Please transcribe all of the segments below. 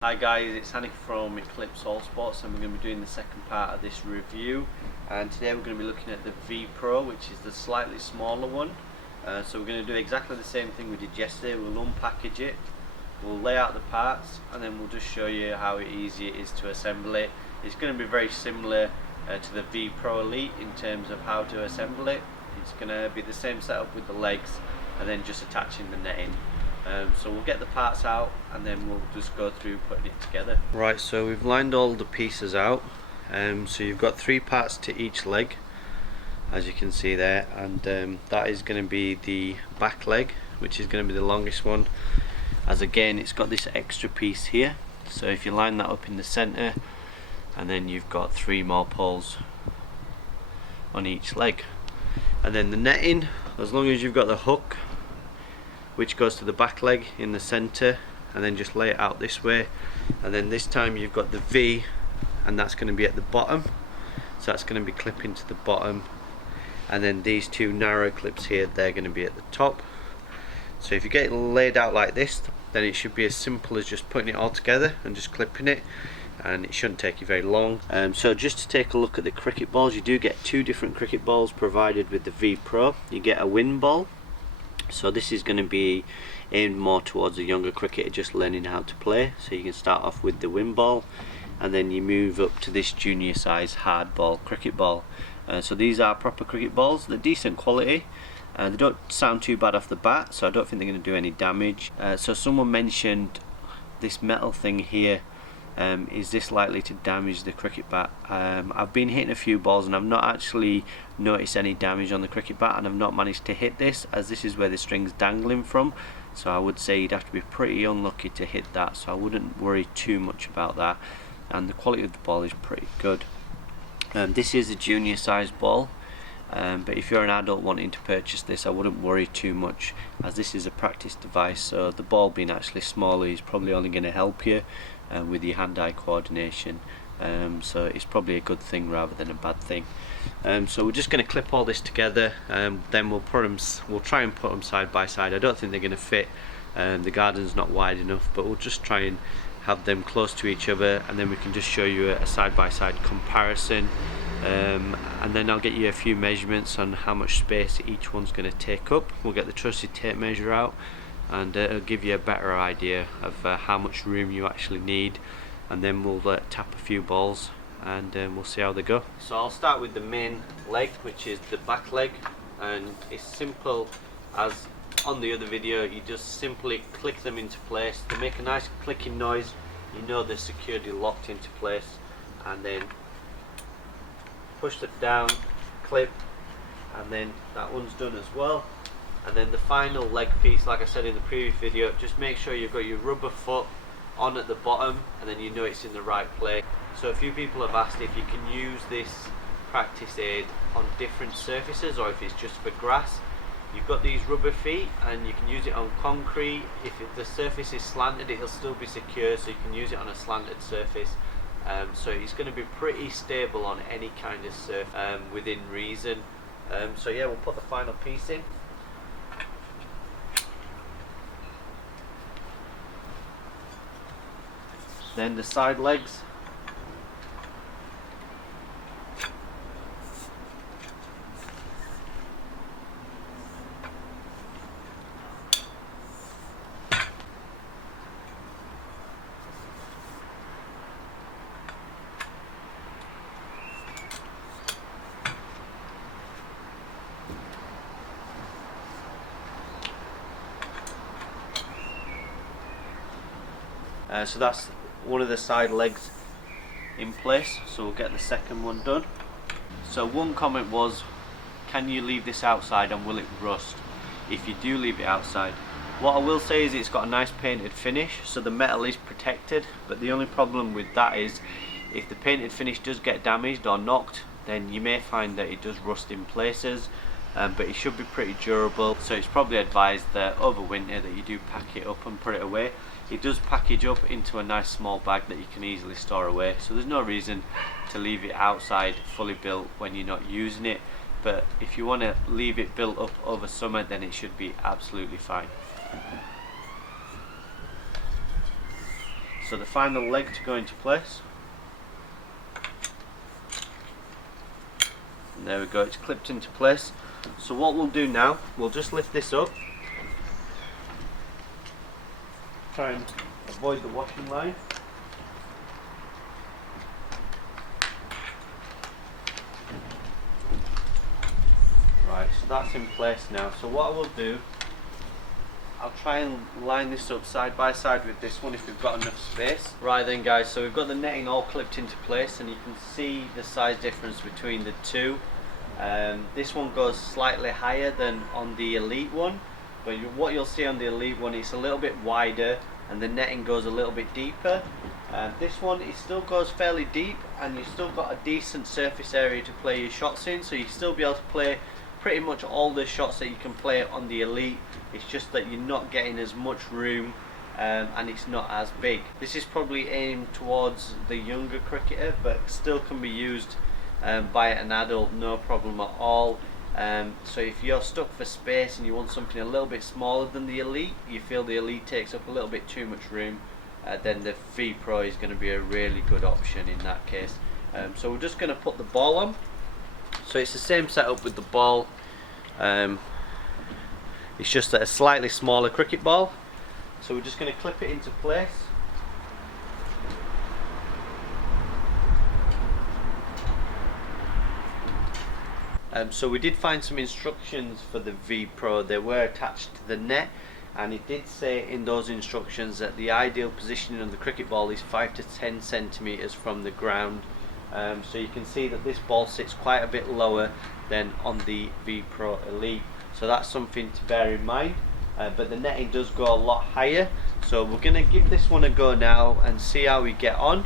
Hi guys, it's Hanif from Eclipse All Sports, and we're going to be doing the second part of this review. And today we're going to be looking at the V Pro, which is the slightly smaller one. So we're going to do exactly the same thing we did yesterday. We'll unpackage it, we'll lay out the parts, and then we'll just show you how easy it is to assemble it. It's going to be very similar to the V Pro Elite in terms of how to assemble it. It's going to be the same setup with the legs and then just attaching the netting. So we'll get the parts out and then we'll just go through putting it together. Right, so we've lined all the pieces out. So you've got 3 parts to each leg, as you can see there, and that is going to be the back leg, which is going to be the longest one, as again it's got this extra piece here. So if you line that up in the center, and then you've got 3 more poles on each leg. And then the netting, as long as you've got the hook which goes to the back leg in the center, and then just lay it out this way, and then this time you've got the V, and that's going to be at the bottom, so that's going to be clipping to the bottom, and then these 2 narrow clips here, they're going to be at the top. So if you get it laid out like this, then it should be as simple as just putting it all together and just clipping it, and it shouldn't take you very long. So just to take a look at the cricket balls, you do get 2 different cricket balls provided with the V Pro. You get a wind ball. So this is going to be aimed more towards a younger cricketer just learning how to play. So you can start off with the wind ball, and then you move up to this junior size hard ball cricket ball. So these are proper cricket balls. They're decent quality. They don't sound too bad off the bat, so I don't think they're going to do any damage. So someone mentioned this metal thing here. Is this likely to damage the cricket bat? I've been hitting a few balls and I've not actually noticed any damage on the cricket bat, and I've not managed to hit this, as this is where the string's dangling from. So I would say you'd have to be pretty unlucky to hit that, so I wouldn't worry too much about that. And the quality of the ball is pretty good. This is a junior size ball, but if you're an adult wanting to purchase this, I wouldn't worry too much, as this is a practice device, so the ball being actually smaller is probably only going to help you with your hand-eye coordination. So it's probably a good thing rather than a bad thing. So we're just going to clip all this together, then we'll try and put them side by side. I don't think they're going to fit, the garden's not wide enough, but we'll just try and have them close to each other, and then we can just show you a side by side comparison, and then I'll get you a few measurements on how much space each one's going to take up. We'll get the trusted tape measure out, and it'll give you a better idea of how much room you actually need, and then we'll tap a few balls and we'll see how they go. So I'll start with the main leg, which is the back leg, and it's simple as on the other video. You just simply click them into place. They make a nice clicking noise, you know they're securely locked into place, and then push it down, clip, and then that one's done as well. And then the final leg piece, like I said in the previous video, just make sure you've got your rubber foot on at the bottom, and then you know it's in the right place. So a few people have asked if you can use this practice aid on different surfaces, or if it's just for grass. You've got these rubber feet and you can use it on concrete. If the surface is slanted, it'll still be secure, so you can use it on a slanted surface. So it's going to be pretty stable on any kind of surface within reason. So yeah, we'll put the final piece in. Then the side legs. So that's one of the side legs in place, so we'll get the second one done. So one comment was, can you leave this outside and will it rust if you do leave it outside? What I will say is it's got a nice painted finish, so the metal is protected, but the only problem with that is if the painted finish does get damaged or knocked, then you may find that it does rust in places, but it should be pretty durable. So it's probably advised that over winter that you do pack it up and put it away. It does package up into a nice small bag that you can easily store away, so there's no reason to leave it outside fully built when you're not using it. But if you want to leave it built up over summer, then it should be absolutely fine. So the final leg to go into place. And there we go, it's clipped into place. So what we'll do now, we'll just lift this up. Try and avoid the washing line. Right, so that's in place now. So what I will do, I'll try and line this up side by side with this one if we've got enough space. Right then guys, so we've got the netting all clipped into place and you can see the size difference between the two. This one goes slightly higher than on the Elite one, but what you'll see on the Elite one, it's a little bit wider and the netting goes a little bit deeper. This one, it still goes fairly deep and you've still got a decent surface area to play your shots in, so you still be able to play pretty much all the shots that you can play on the Elite. It's just that you're not getting as much room and it's not as big. This is probably aimed towards the younger cricketer, but still can be used by an adult, no problem at all. So if you're stuck for space and you want something a little bit smaller than the Elite, you feel the Elite takes up a little bit too much room, then the V Pro is going to be a really good option in that case. So we're just going to put the ball on. So it's the same setup with the ball, it's just a slightly smaller cricket ball. So we're just going to clip it into place. So we did find some instructions for the V Pro. They were attached to the net, and it did say in those instructions that the ideal positioning of the cricket ball is 5 to 10 centimeters from the ground. So you can see that this ball sits quite a bit lower than on the V Pro Elite, so that's something to bear in mind. But the netting does go a lot higher, so we're going to give this one a go now and see how we get on,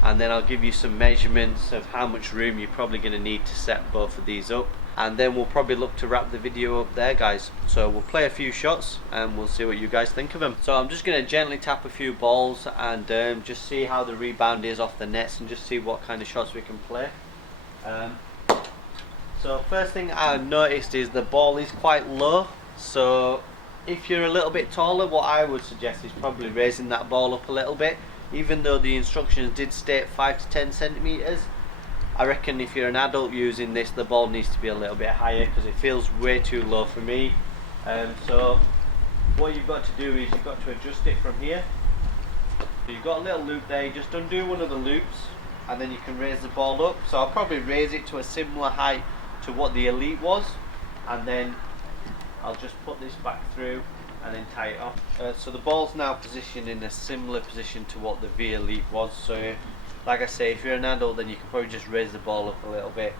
and then I'll give you some measurements of how much room you're probably going to need to set both of these up, and then we'll probably look to wrap the video up there guys. So we'll play a few shots and we'll see what you guys think of them. So I'm just going to gently tap a few balls and just see how the rebound is off the nets and just see what kind of shots we can play. So first thing I noticed is the ball is quite low, so if you're a little bit taller, what I would suggest is probably raising that ball up a little bit. Even though the instructions did state 5 to 10 centimeters, I reckon if you're an adult using this, the ball needs to be a little bit higher because it feels way too low for me. So what you've got to do is you've got to adjust it from here. So you've got a little loop there, you just undo one of the loops and then you can raise the ball up. So I'll probably raise it to a similar height to what the Elite was, and then I'll just put this back through and then tie it off. So the ball's now positioned in a similar position to what the V Elite was. So like I say, if you're an adult, then you can probably just raise the ball up a little bit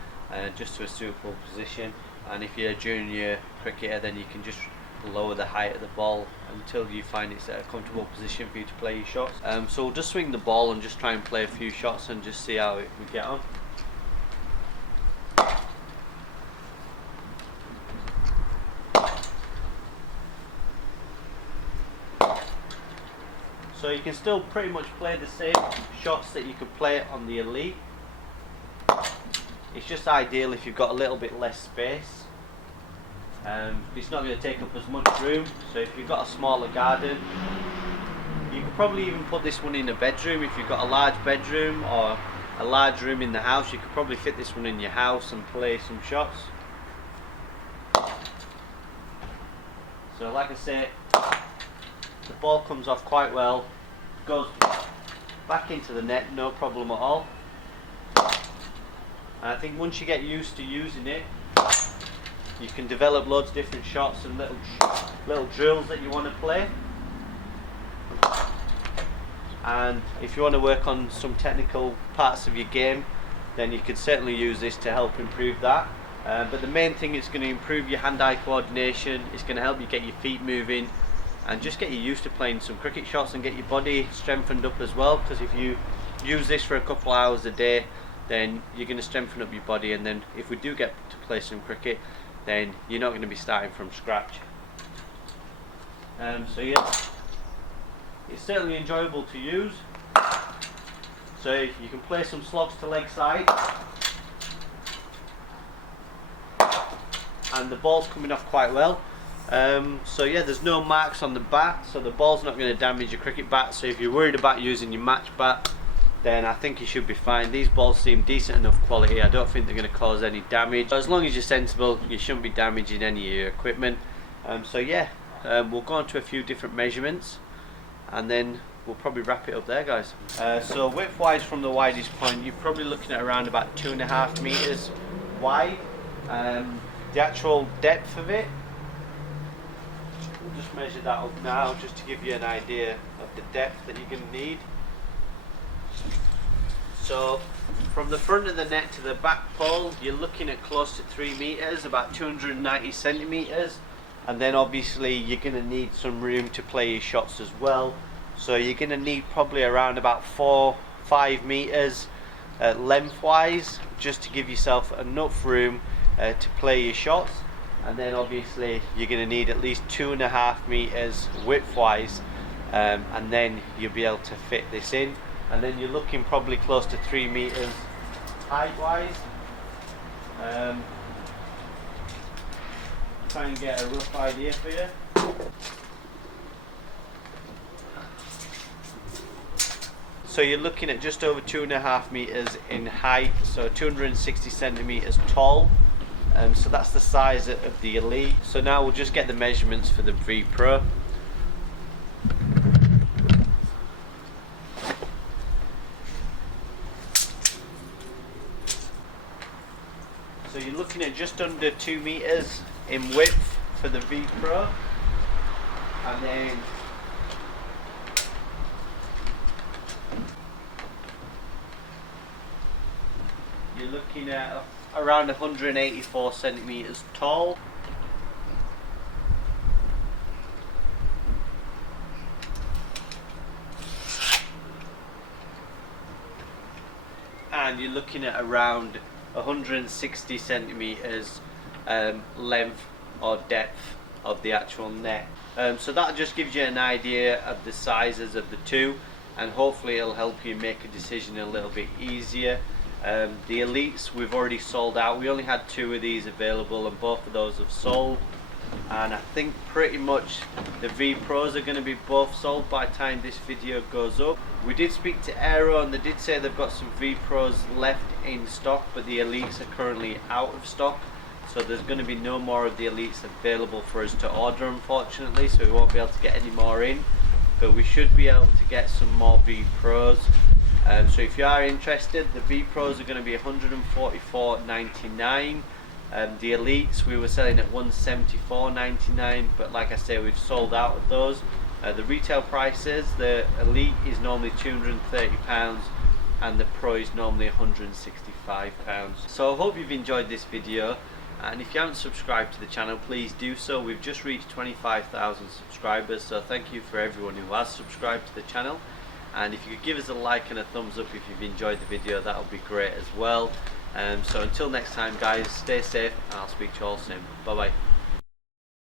just to a suitable position, and if you're a junior cricketer, then you can just lower the height of the ball until you find it's at a comfortable position for you to play your shots. So we'll just swing the ball and just try and play a few shots and just see how we get on. So you can still pretty much play the same shots that you could play on the Elite. It's just ideal if you've got a little bit less space. It's not going to take up as much room, so if you've got a smaller garden, you could probably even put this one in a bedroom. If you've got a large bedroom or a large room in the house, you could probably fit this one in your house and play some shots. So like I say, the ball comes off quite well, goes back into the net, no problem at all. And I think once you get used to using it, you can develop loads of different shots and little drills that you want to play. And if you want to work on some technical parts of your game, then you could certainly use this to help improve that. But the main thing, it's going to improve your hand-eye coordination, it's going to help you get your feet moving and just get you used to playing some cricket shots and get your body strengthened up as well, because if you use this for a couple hours a day, then you're going to strengthen up your body, and then if we do get to play some cricket, then you're not going to be starting from scratch. So yeah, it's certainly enjoyable to use. So you can play some slogs to leg side, and the ball's coming off quite well. So yeah, there's no marks on the bat, so the ball's not going to damage your cricket bat. So if you're worried about using your match bat, then I think you should be fine. These balls seem decent enough quality. I don't think they're going to cause any damage. As long as you're sensible, you shouldn't be damaging any of your equipment. So yeah, we'll go on to a few different measurements, and then we'll probably wrap it up there, guys. So width-wise, from the widest point, you're probably looking at around about 2.5 meters wide. The actual depth of it, we'll just measure that up now, just to give you an idea of the depth that you're going to need. So from the front of the net to the back pole, you're looking at close to 3 meters, about 290 centimeters. And then obviously you're going to need some room to play your shots as well. So you're going to need probably around about 4-5 meters lengthwise, just to give yourself enough room to play your shots. And then obviously you're going to need at least 2.5 meters widthwise, and then you'll be able to fit this in. And then you're looking probably close to 3 meters height wise. Try and get a rough idea for you. So you're looking at just over 2.5 meters in height, so 260 centimeters tall. So that's the size of the Elite. So now we'll just get the measurements for the V Pro. So you're looking at just under 2 meters in width for the V Pro, and then you're looking at around 184 centimeters tall. And you're looking at around 160 centimeters length or depth of the actual net. So that just gives you an idea of the sizes of the two, and hopefully it'll help you make a decision a little bit easier. The Elites we've already sold out. We only had 2 of these available, and both of those have sold. And I think pretty much the V Pros are going to be both sold by the time this video goes up. We did speak to Aero, and they did say they've got some V Pros left in stock, but the Elites are currently out of stock. So there's going to be no more of the Elites available for us to order, unfortunately, so we won't be able to get any more in. But we should be able to get some more V Pros. So if you are interested, the V Pros are going to be $144.99. The Elites we were selling at $174.99, but like I say, we've sold out of those. The retail prices, the Elite is normally £230 and the Pro is normally £165. So I hope you've enjoyed this video, and if you haven't subscribed to the channel, please do so. We've just reached 25,000 subscribers, so thank you for everyone who has subscribed to the channel. And if you could give us a like and a thumbs up if you've enjoyed the video, that would be great as well. So until next time, guys, stay safe, and I'll speak to you all soon. Bye bye.